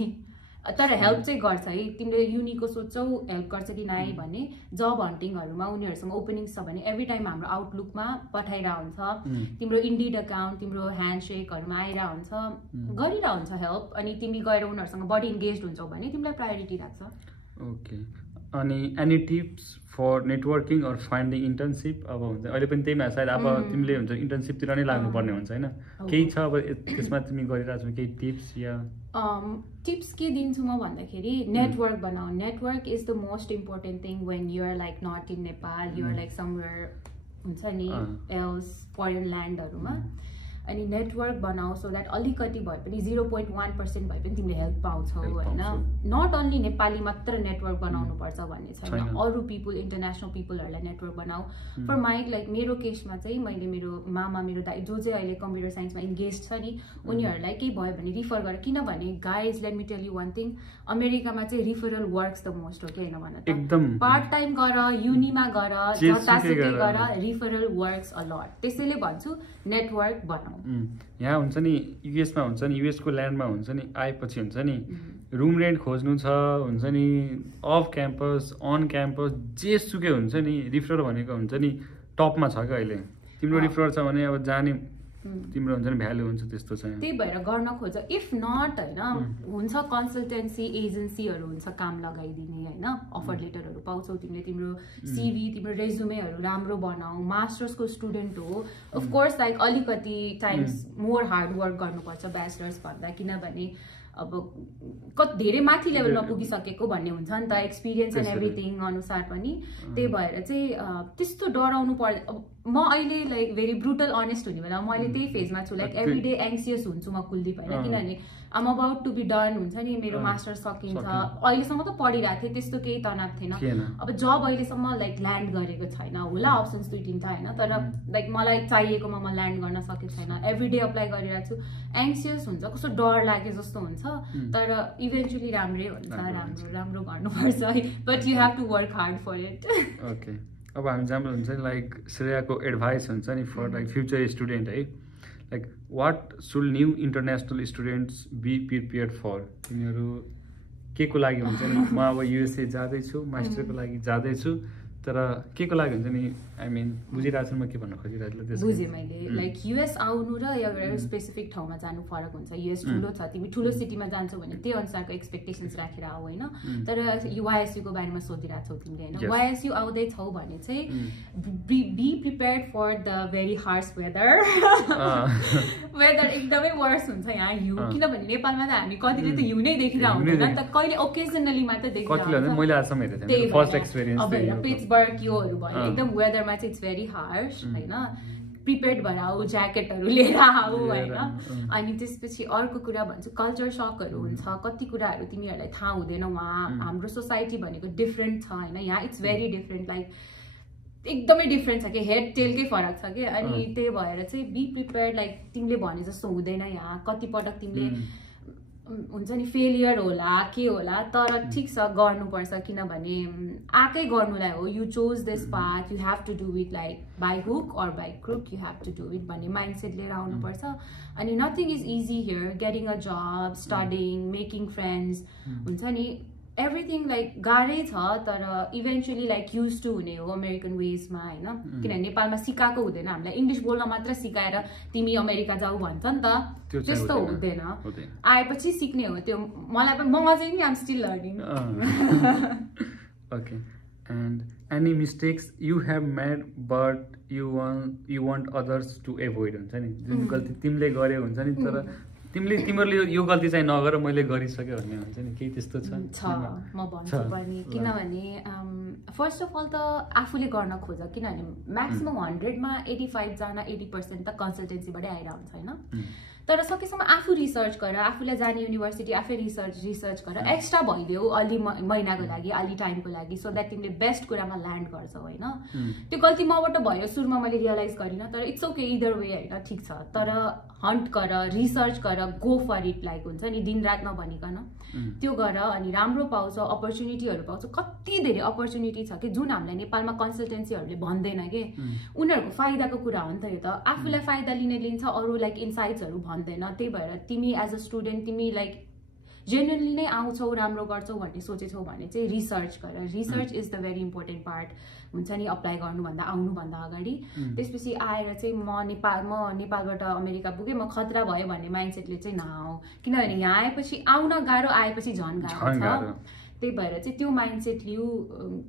तर हेल्प चाहिँ गर्छ है तिमीले युनिको सोध्छौ हेल्प गर्छ कि नाइ भने जब हन्टिङहरूमा उनीहरूसँग ओपनिङ्स छ भने एभ्री टाइम हाम्रो आउटलुकमा पठाइरहेको हुन्छ तिम्रो इन्डिड अकाउन्ट तिम्रो ह्यान्डसेकहरूमा आइरहेको हुन्छ गरिरहेको हुन्छ हेल्प अनि तिमी गएर उनीहरूसँग बढी इन्गेज हुन्छौ भने तिमीलाई प्रायोरिटी राख्छ ओके अनि any tips for networking or finding internship अब हुन्छ अहिले पनि त्यहीमा सायद अब तिमीले हुन्छ इन्टर्नसिपतिर नै लाग्नुपर्ने हुन्छ होइन केही छ अब त्यसमा तिमी गरिरहेको छौ केही टिप्स या टिप्स के दिन्छु म भन्दाखेरि नेटवर्क बनाऊ network is the most important thing when you're like not in Nepal you're like somewhere हुन्छ नि एल्स फरेन ल्यान्डहरूमा अनि नेटवर्क बनाऊ सो द्याट अलिकति भए पनि 0.1% भए पनि तिमीले हेल्प पाउँछौ होइन नट ओन्ली नेपाली मात्र नेटवर्क बनाउनु पर्छ भन्ने छैन अरू पिपुल इन्टरनेसनल पिपुलहरूलाई नेटवर्क बनाऊ फर माई लाइक मेरो केसमा चाहिँ मैले मेरो मामा मेरो दाइ जो चाहिँ अहिले कम्प्युटर साइन्समा इन्गेज छ नि उनीहरूलाई केही भयो भने रिफर गर किनभने guys let me tell you one thing अमेरिकामा चाहिँ रिफरल वर्क्स द मोस्ट हो कि होइन भन त पार्ट टाइम गर युनिमा गर जतासुकै गर रिफरल वर्क्स अ लट त्यसैले भन्छु नेटवर्क बनाऊ यहाँ हुन्छ नि युएसमा हुन्छ नि युएसको ल्यान्डमा हुन्छ नि आएपछि हुन्छ नि रुम रेन्ट खोज्नु छ हुन्छ नि अफ क्याम्पस अन क्याम्पस जेसुकै हुन्छ नि रिफरल भनेको हुन्छ नि टपमा छ क्या अहिले तिम्रो रिफरल छ भने अब जाने तिम्रो हुन्छ नि भ्यालु हुन्छ त्यस्तो छ त्यही भएर गर्न खोज इफ नट होइन हुन्छ कन्सल्टेन्सी एजेन्सीहरू हुन्छ काम लगाइदिने होइन अफर लेटरहरू पाउँछौ तिमीले तिम्रो सिभी तिम्रो रेजुमेहरू राम्रो बनाऊ मास्टर्सको स्टुडेन्ट हो अफकोर्स लाइक अलिकति टाइम्स मोर हार्ड वर्क गर्नुपर्छ ब्याचलर्स भन्दा किनभने अब कति धेरै माथि लेभलमा पुगिसकेको भन्ने हुन्छ नि त एक्सपिरियन्स एन्ड एभ्रिथिङ अनुसार पनि त्यही भएर चाहिँ त्यस्तो डराउनु पर्दैन म अहिले लाइक भेरी ब्रुटल अनेस्ट हुने बेला मैले त्यही फेजमा छु लाइक एभ्री डे एङ्सियस हुन्छु म कुलदीप होइन किनभने आम अबाउट टु बी डन हुन्छ नि मेरो मास्टर्स सकिन्छ अहिलेसम्म त पढिरहेको थिएँ त्यस्तो केही तनाव थिएन अब जब अहिलेसम्म लाइक ल्यान्ड गरेको छैन होला अप्सन्स 2-3 होइन तर लाइक मलाई चाहिएकोमा म ल्यान्ड गर्न सकेको छैन एभ्री डे अप्लाई गरिरहेको छु एङ्सियस हुन्छ कस्तो डर लागे जस्तो हुन्छ तर इभेन्चुली राम्रै हुन्छ राम्रो गर्नुपर्छ but you have to work hard for it okay अब हामी जहाँ हुन्छ नि लाइक श्रेयाको एडभाइस हुन्छ नि फर लाइक फ्युचर स्टुडेन्ट है like what should new international students be prepared for तिनीहरू के को लागि हुन्छ नि म अब युएसए जाँदैछु मास्टरको लागि जाँदैछु तर के को लागि हुन्छ नि आई मिन बुझिरहेको छु म के भन्न खोजिरहेको छु बुझेँ मैले लाइक युएस आउनु र एउटा स्पेसिफिक ठाउँमा जानु फरक हुन्छ युएस ठुलो छ तिमी ठुलो सिटीमा जान्छौ भने त्यही अनुसारको एक्सपेक्टेसन्स राखेर आऊ होइन तर वाइएसयूको बारेमा सोधिरहेको छौ तिमीले होइन वाइएसयू आउँदैछौ भने चाहिँ be prepared for the very harsh weather weather एकदमै वर्स हुन्छ यहाँ हिउँ किनभने नेपालमा त हामी कतिले त हिउँ नै देखिरहेको हुँदैन नि त कहिले ओकेजनली मात्र देखिरहेको योहरू भयो एकदम वेदरमा चाहिँ इट्स भेरी हार्स होइन प्रिपेयर्ड भएर आऊ ज्याकेटहरू लिएर आऊ होइन अनि त्यसपछि अर्को कुरा भन्छु कल्चर सकहरू हुन्छ कति कुराहरू तिमीहरूलाई थाहा हुँदैन उहाँ हाम्रो सोसाइटी भनेको डिफ्रेन्ट छ होइन यहाँ इट्स भेरी डिफ्रेन्ट लाइक एकदमै डिफ्रेन्ट छ कि हेड टेलकै फरक छ कि अनि त्यही भएर चाहिँ बी प्रिपेयर्ड लाइक तिमीले भने जस्तो हुँदैन यहाँ कतिपटक तिमीले हुन्छ नि फेलियर होला के होला तर ठिक छ गर्नुपर्छ किनभने आएकै गर्नुलाई हो you choose this path you have to do it like by hook or by crook you have to do it भन्ने माइन्डसेट लिएर आउनुपर्छ अनि nothing is easy here getting a job studying making friends हुन्छ नि everything like गाह्रै छ तर eventually like use to हुने हो अमेरिकन वेजमा होइन किनभने नेपालमा सिकाएको हुँदैन हामीलाई इङ्ग्लिस बोल्न मात्र सिकाएर तिमी अमेरिका जाऊ भन्छ नि त त्यस्तो हुँदैन आएपछि सिक्ने हो त्यो मलाई पनि म अझै नि I'm still learning okay and any mistakes you have made but you want others to avoid हुन्छ नि जुन गल्ती तिमीले गर्यो हुन्छ नि तर तिमीहरूले यो गल्ती चाहिँ नगर मैले गरिसक्यो भन्ने हुन्छ नि केही त्यस्तो छ म भन्छु पनि किनभने फर्स्ट अफ अल त आफूले गर्न खोज किनभने म्याक्सिमम 100मा 85 जना 80% त कन्सल्टेन्सीबाटै आइरहन्छ होइन तर सकेसम्म आफू रिसर्च गर आफूलाई जाने युनिभर्सिटी आफै रिसर्च गर एक्स्ट्रा भइदेऊ अलि महिनाको लागि अलि टाइमको लागि सो द्याट तिमीले बेस्ट कुरामा ल्यान्ड गर्छौ होइन त्यो गल्ती मबाट भयो सुरुमा मैले रियलाइज गरिनँ तर इट्स ओके इदर वे होइन ठिक छ तर हन्ट गर रिसर्च गर गो फर इट लाइक हुन्छ नि दिनरात नभनिकन त्यो गर अनि राम्रो पाउँछ अपर्च्युनिटीहरू पाउँछ कति धेरै अपर्च्युनिटी छ कि जुन हामीलाई नेपालमा कन्सल्टेन्सीहरूले भन्दैन कि उनीहरूको फाइदाको कुरा हो नि त यो त आफूलाई फाइदा लिन्छ अरू लाइक इन्साइट्सहरू भन्दैन त्यही भएर तिमी एज अ स्टुडेन्ट तिमी लाइक जेन्युनली नै आउँछौ राम्रो गर्छौ भन्ने सोचेछौ भने चाहिँ रिसर्च गर research is the very important part हुन्छ नि अप्लाई गर्नुभन्दा आउनुभन्दा अगाडि त्यसपछि आएर चाहिँ म नेपालबाट अमेरिका पुगेँ म खतरा भयो भन्ने माइन्डसेटले चाहिँ नआऊ किनभने यहाँ आएपछि आउन गाह्रो आएपछि झन् गाह्रो छ त्यही भएर चाहिँ त्यो माइन्डसेट लिऊ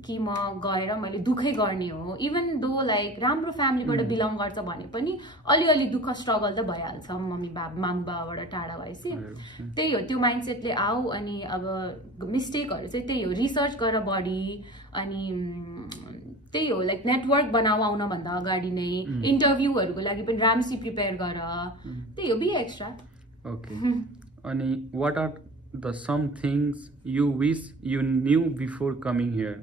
कि म गएर मैले दुःखै गर्ने हो इभन दो लाइक राम्रो फ्यामिलीबाट बिलङ गर्छ भने पनि अलिअलि दुःख स्ट्रगल त भइहाल्छ मम्मी मामु बाबाबाट टाढा भएपछि त्यही हो त्यो माइन्डसेटले आऊ अनि अब मिस्टेकहरू चाहिँ त्यही हो रिसर्च गर बढी अनि त्यही हो लाइक नेटवर्क बनाऊ आउनभन्दा अगाडि नै इन्टरभ्यूहरूको लागि पनि राम्ररी प्रिपेयर गर त्यही हो बी एक्स्ट्रा ओके अनि what are the some things you wish you knew before coming here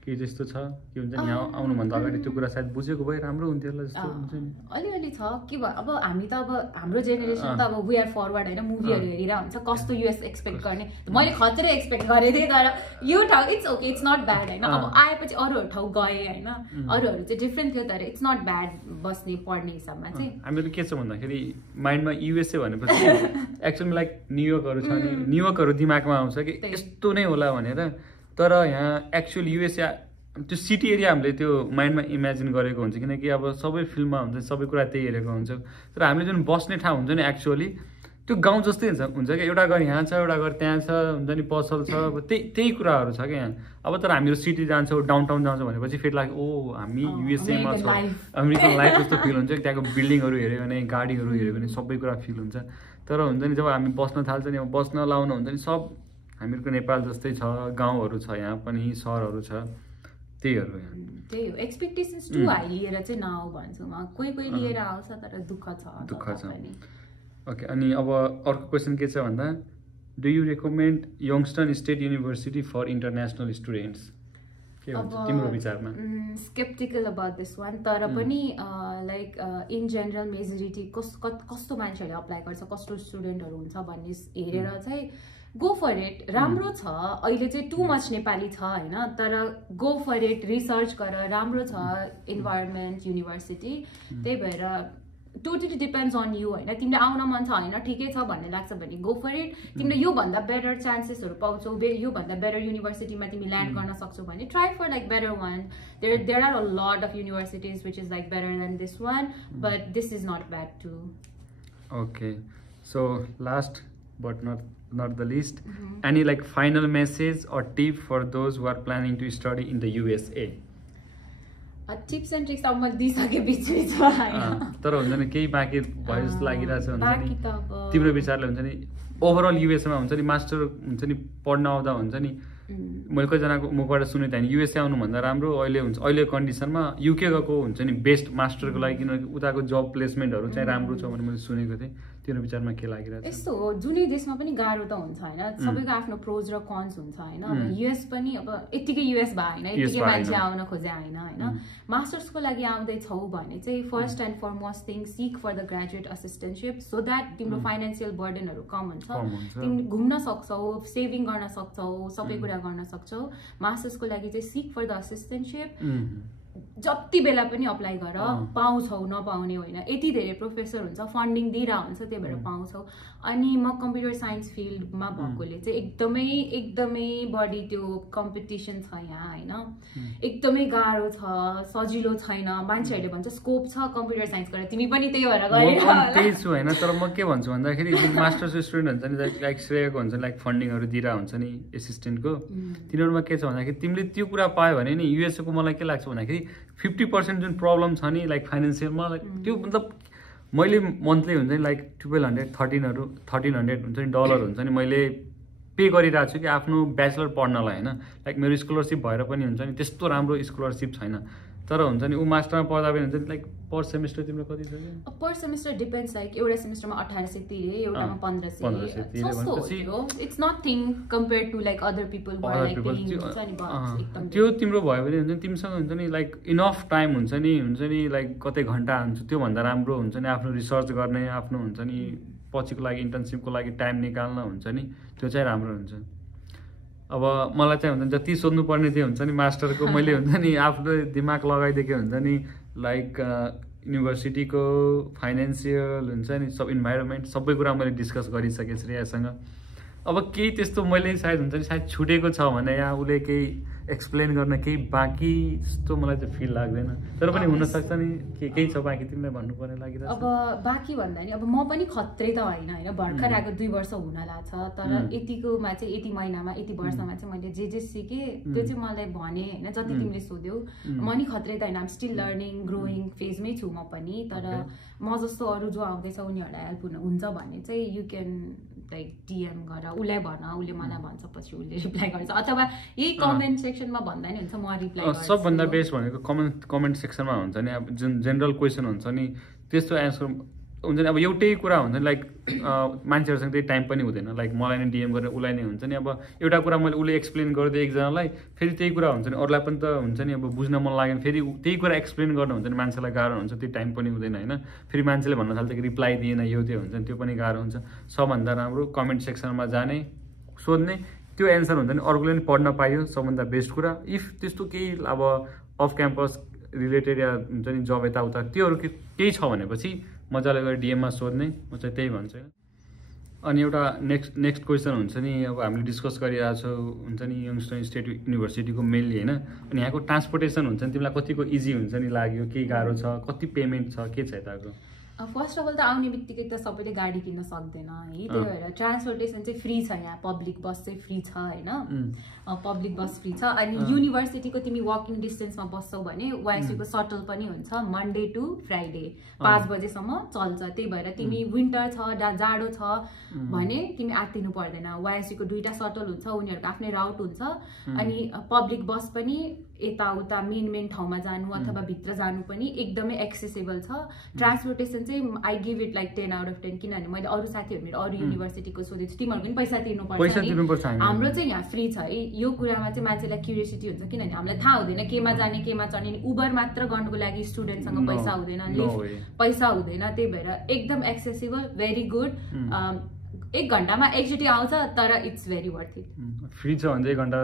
के जस्तो छ के हुन्छ नि यहाँ आउनुभन्दा अगाडि त्यो कुरा सायद बुझेको भए राम्रो हुन्थ्यो होला जस्तो हुन्छ नि अलिअलि छ के अब हामी त अब हाम्रो जेनेरेसन त अब वी आर फरवर्ड होइन मुभीहरू हेरिरहेको हुन्छ कस्तो युएस एक्सपेक्ट गर्ने मैले खतरै एक्सपेक्ट गरेको थिएँ तर यो ठाउँ it's okay it's not bad होइन अब आएपछि अरूहरू ठाउँ गएँ होइन अरूहरू चाहिँ डिफ्रेन्ट थियो तर इट्स नट ब्याड बस्ने पढ्ने हिसाबमा चाहिँ हामीहरू के छ भन्दाखेरि माइन्डमा युएसए भनेपछि एक्चुअली लाइक न्युयोर्कहरू छ नि न्युयोर्कहरू दिमागमा आउँछ कि यस्तो नै होला भनेर तर यहाँ एक्चुअल युएसए त्यो सिटी एरिया हामीले त्यो माइन्डमा इमेजिन गरेको हुन्छ किनकि अब सबै फिल्ममा हुन्छ सबै कुरा त्यही हेरेको हुन्छ तर हामीले जुन बस्ने ठाउँ हुन्छ नि एक्चुअली त्यो गाउँ जस्तै हुन्छ क्या, एउटा घर यहाँ छ, एउटा घर त्यहाँ छ, हुन्छ नि पसल छ, अब त्यही कुराहरू छ क्या यहाँ। अब तर हामीहरू सिटी जान्छौँ, डाउनटाउन जान्छौँ भनेपछि फेरि लाग्यो ओ हामी युएसएमा छ, अमेरिकन लाइफ जस्तो फिल हुन्छ। त्यहाँको बिल्डिङहरू हेऱ्यो भने, गाडीहरू हेऱ्यो भने सबै कुरा फिल हुन्छ। तर हुन्छ नि जब हामी बस्न थाल्छ नि, अब बस्न लाउनु हुन्छ नि सब हामीहरूको नेपाल जस्तै छ, गाउँहरू छ यहाँ पनि, सहरहरू छ, त्यहीहरू यहाँ। त्यही हो, एक्सपेक्टेसन्स टु हाई लिएर चाहिँ नआऊ भन्छु म। कोही लिएर आउँछ तर दुःख छ। ओके, अनि अब अर्को क्वेसन के छ भन्दा, do you recommend Youngstown State University for international students? के भन्छ तिम्रो विचारमा? स्केप्टिकल अबाउट दिस वान, तर पनि लाइक इन जेनरल मेजोरिटी कस्तो मान्छेहरूले अप्लाई गर्छ, कस्तो स्टुडेन्टहरू हुन्छ भन्ने हेरेर चाहिँ गो फर इट। राम्रो छ, अहिले चाहिँ टु मच नेपाली छ होइन, तर गो फर इट, रिसर्च गर, राम्रो छ इन्भाइरोमेन्ट युनिभर्सिटी। त्यही भएर टोटली डिपेन्ड्स अन यु होइन, तिमीले आउन मन छ होइन ठिकै छ भन्ने लाग्छ भने गो फर इट। तिमीले योभन्दा बेटर चान्सेसहरू पाउँछौ, योभन्दा बेटर युनिभर्सिटीमा तिमी ल्यान्ड गर्न सक्छौ भने try for like better one. There are a lot of universities which is like better than this one, but this is not bad too. Okay, so last but not the least, any like final message or tip for those who are planning to study in the USA? Tips and tricks अब मैले दिइसकेँ बिचमा हैन, तर हुन्छ नि केही बाँकी भयो जस्तो लागिरहेछ। हुन्छ नि तिम्रो विचारले हुन्छ नि ओभरअल युएसएमा हुन्छ नि मास्टर हुन्छ नि पढ्न आउँदा हुन्छ नि, मैले कतिजनाको मुखबाट सुनेको थिएँ युएसए आउनुभन्दा राम्रो अहिले हुन्छ, अहिले कन्डिसनमा युके गएको हुन्छ नि बेस्ट मास्टरको लागि, किनकि उताको जब प्लेसमेन्टहरू चाहिँ राम्रो छ भने मैले सुनेको थिएँ। तिम्रो विचारमा के लागिरहेको छ? यस्तो हो, जुनै देशमा पनि गाह्रो त हुन्छ होइन, सबैको आफ्नो प्रोज र कन्स हुन्छ होइन। अब युएस पनि अब यत्तिकै युएस भए होइन, यत्तिकै मान्छे आउन खोजे होइन होइन। मास्टर्सको लागि आउँदैछौ भने चाहिँ first and foremost thing seek for the graduate assistantship, so that तिम्रो फाइनेन्सियल बर्डनहरू कम हुन्छ, तिमी घुम्न सक्छौ, सेभिङ गर्न सक्छौ, सबै कुरा गर्न सक्छौ। मास्टर्सको लागि चाहिँ सिक फर द असिस्टेन्टसिप, जति बेला पनि अप्लाई गर, पाउँछौ, नपाउने होइन। यति धेरै प्रोफेसर हुन्छ, फन्डिङ दिइरहेको हुन्छ, त्यही भएर पाउँछौ। अनि म कम्प्युटर साइन्स फिल्डमा भएकोले चाहिँ एकदमै बढी त्यो कम्पिटिसन छ यहाँ होइन, एकदमै गाह्रो छ, सजिलो छैन। मान्छेहरूले भन्छ स्कोप छ कम्प्युटर साइन्स गरेर, तिमी पनि त्यही भएर त्यही छु होइन। तर म के भन्छु भन्दाखेरि मास्टर्स स्टुडेन्ट हुन्छ नि, लाइक श्रेयको हुन्छ लाइक फन्डिङहरू दिइरहेको हुन्छ नि एसिस्टेन्टको, तिनीहरूमा के छ भन्दाखेरि तिमीले त्यो कुरा पायो भने नि युएसएको मलाई के लाग्छ भन्दाखेरि 50% जुन प्रब्लम छ नि लाइक फाइनेन्सियलमा, लाइक त्यो मतलब मैले मन्थली हुन्छ नि लाइक 1200-1300 हुन्छ नि डलर हुन्छ नि मैले पे गरिरहेको छु कि आफ्नो ब्याचलर पढ्नलाई होइन। लाइक मेरो स्कलरसिप भएर पनि हुन्छ नि त्यस्तो राम्रो स्कलरसिप छैन, तर हुन्छ नि ऊ मास्टरमा पढ्दा पनि हुन्छ नि लाइक पर सेमिस्टर तिम्रो कति छ? पर सेमिस्टर डिपेन्ड्स, लाइक एउटा सेमिस्टरमा 1800 तिरे, एउटामा 1500। It's nothing compare to like other people त्यो तिम्रो भयो भने हुन्छ नि तिमीसँग हुन्छ नि लाइक इनफ टाइम हुन्छ नि लाइक कतै घन्टा हुन्छ, त्योभन्दा राम्रो हुन्छ नि आफ्नो रिसर्च गर्ने, आफ्नो हुन्छ नि पछिको लागि इन्टर्नसिपको लागि टाइम निकाल्न हुन्छ नि, त्यो चाहिँ राम्रो हुन्छ। अब मलाई चाहिँ हुन्छ नि जति सोध्नुपर्ने त्यो हुन्छ नि मास्टरको, मैले हुन्छ नि आफ्नो दिमाग लगाइदिएकै हुन्छ नि लाइक युनिभर्सिटीको फाइनेन्सियल हुन्छ नि सब इन्भाइरोमेन्ट सबै कुरा मैले डिस्कस गरिसकेँ श्रेयासँग। अब केही त्यस्तो मैले सायद हुन्छ नि सायद छुटेको छ भने या उसले केही एक्सप्लेन गर्न केही बाँकी जस्तो मलाई चाहिँ फिल लाग्दैन, तर पनि हुनसक्छ नि केही छ बाँकी तिमीलाई भन्नुपर्ने लागिरहेको छ। अब बाँकी भन्दा नि अब म पनि खत्रै त होइन भर्खर आएको 2 वर्ष हुन लाग्छ, तर यतिकोमा चाहिँ यति महिनामा यति वर्षमा चाहिँ मैले जे सिकेँ त्यो चाहिँ मलाई भने होइन, जति तिमीले सोध्यौ म नि खत्रै त होइन, आम स्टिल लर्निङ ग्रोइङ फेजमै छु म पनि। तर म जस्तो अरू जो आउँदैछ उनीहरूलाई हेल्प हुन्छ भने चाहिँ यु क्यान लाइक डिएम गर, उसलाई भन, उसले मलाई भन्छ पछि उसले रिप्लाई गर्छ, अथवा यही कमेन्ट सेक्सनमा भन्दा नि हुन्छ म रिप्लाई गर्छु। सबभन्दा बेस्ट भनेको कमेन्ट सेक्सनमा हुन्छ नि, अब जुन जेनरल क्वेसन हुन्छ नि त्यस्तो एन्सर हुन्छ नि। अब एउटै कुरा हुन्छ नि लाइक मान्छेहरूसँग त्यही टाइम पनि हुँदैन, लाइक मलाई नै डिएम गरेर उसलाई नै हुन्छ नि। अब एउटा कुरा मैले उसले एक्सप्लेन गरिदिएँ एकजनालाई, फेरि त्यही कुरा हुन्छ नि अरूलाई पनि त हुन्छ नि, अब बुझ्न मन लाग्यो फेरि त्यही कुरा एक्सप्लेन गर्नु हुन्छ नि, मान्छेलाई गाह्रो हुन्छ, त्यो टाइम पनि हुँदैन होइन। फेरि मान्छेले भन्न थाल्छ कि रिप्लाई दिएन यो त्यो हुन्छ नि, त्यो पनि गाह्रो हुन्छ। सबभन्दा राम्रो कमेन्ट सेक्सनमा जाने, सोध्ने, त्यो एन्सर हुन्छ नि अर्कोले पनि पढ्न पाइयो, सबभन्दा बेस्ट कुरा। इफ त्यस्तो केही अब अफ क्याम्पस रिलेटेड या हुन्छ नि जब यताउता त्योहरू केही छ भनेपछि मजाले गएर डिएममा सोध्ने, म चाहिँ त्यही भन्छु। अनि एउटा नेक्स्ट क्वेसन हुन्छ नि, अब हामीले डिस्कस गरिरहेको छौँ हुन्छ नि यङ्स्टन स्टेट युनिभर्सिटीको मेनली होइन, अनि यहाँको ट्रान्सपोर्टेसन हुन्छ नि तिमीलाई कतिको इजी हुन्छ नि लाग्यो, केही गाह्रो छ, कति पेमेन्ट छ, के छ यताको? फर्स्ट अफ अल त आउने बित्तिकै त सबैले गाडी किन्न सक्दैन है, त्यही भएर ट्रान्सपोर्टेसन चाहिँ फ्री छ यहाँ, पब्लिक बस चाहिँ फ्री छ होइन, पब्लिक बस फ्री छ। अनि युनिभर्सिटीको तिमी वकिङ डिस्टेन्समा बस्छौ भने वाइएसयूको सटल पनि हुन्छ मन्डे टु फ्राइडे 5 बजेसम्म चल्छ। त्यही भएर तिमी विन्टर छ जाडो छ भने तिमी आत्तिनु पर्दैन, वाइएसयूको 2टा सटल हुन्छ, उनीहरूको आफ्नै राउट हुन्छ। अनि पब्लिक बस पनि यताउता मेन ठाउँमा जानु अथवा भित्र जानु पनि एकदमै एक्सेसेबल छ। ट्रान्सपोर्टेसन चाहिँ I give it like 10 out of 10, किनभने मैले अरू साथीहरू मेरो अरू युनिभर्सिटीको सोधेको छु, तिमीहरूको पनि पैसा तिर्नुपर्छ, हाम्रो चाहिँ यहाँ फ्री छ है। यो कुरामा चाहिँ मान्छेलाई क्युरियोसिटी हुन्छ, किनभने हामीलाई थाहा हुँदैन केमा जाने केमा चढ्ने। उबर मात्र गर्नुको लागि स्टुडेन्टसँग पैसा हुँदैन, लिफ्ट पैसा हुँदैन, त्यही भएर एकदम एक्सेसिबल, भेरी गुड। 1 घण्टामा एकचोटि आउँछ तर it's very worth it. Free छ भने 1 घण्टा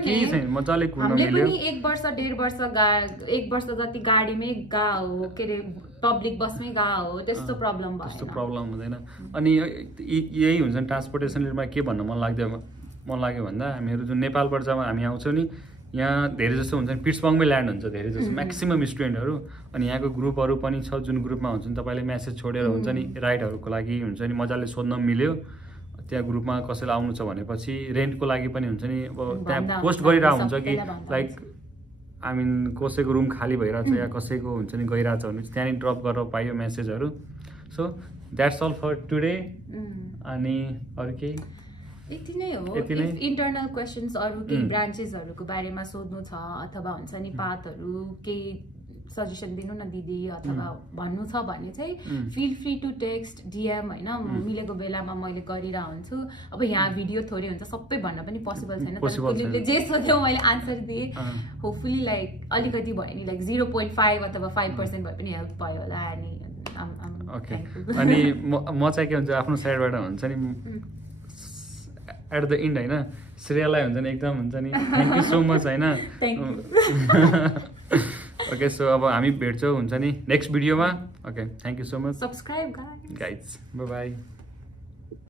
केही छैन, मजाले कुर्न मिल्यो। हामीले पनि 1 वर्ष 1.5 वर्ष 1 वर्ष जति गाडीमै हो, के अरे पब्लिक बसमै हो, त्यस्तो प्रब्लम भयो, त्यस्तो प्रब्लम हुँदैन। अनि यही हुन्छ नि ट्रान्सपोर्टेसनमा के भन्न मन लाग्यो भन्दा हामीहरू जुन नेपालबाट जब हामी आउँछौँ नि, यहाँ धेरै जस्तो हुन्छ नि पिट्सबर्गमै ल्यान्ड हुन्छ धेरै जस्तो म्याक्सिमम स्टुडेन्टहरू। अनि यहाँको ग्रुपहरू पनि छ, जुन ग्रुपमा हुन्छ नि तपाईँले मेसेज छोडेर हुन्छ नि राइडहरूको लागि हुन्छ नि मजाले सोध्न मिल्यो। त्यहाँ ग्रुपमा कसैलाई आउनु छ भनेपछि रेन्टको लागि पनि हुन्छ नि, अब त्यहाँ पोस्ट गरिरहेको हुन्छ कि लाइक आई मिन कसैको रुम खाली भइरहेछ या कसैको हुन्छ नि गइरहेछ भने त्यहाँनिर ड्रप गरेर पाइयो मेसेजहरू। So that's all for today. अनि अरू केही यति नै हो। इन्टरनल क्वेसन्स अरू केही ब्रान्चेसहरूको बारेमा सोध्नु छ अथवा हुन्छ नि पाथहरू केही सजेसन दिनु न दिदी अथवा भन्नु छ भने चाहिँ feel free to text DM होइन, मिलेको बेलामा मैले गरिरहेको हुन्छु। अब यहाँ भिडियो थोरै हुन्छ, सबै भन्न पनि पोसिबल छैन, तर जे सोध्यो मैले आन्सर दिएँ। होपफुली लाइक अलिकति भयो नि, लाइक 0.5 अथवा 5% भए पनि हेल्प भयो होला। अनि म चाहिँ के हुन्छ आफ्नो साइडबाट हुन्छ नि एट द एन्ड होइन श्रेयालाई हुन्छ नि एकदम हुन्छ नि थ्याङ्क यू सो मच होइन। ओके सो अब हामी भेट्छौँ हुन्छ नि नेक्स्ट भिडियोमा। Okay thank you so much, subscribe guys, by by.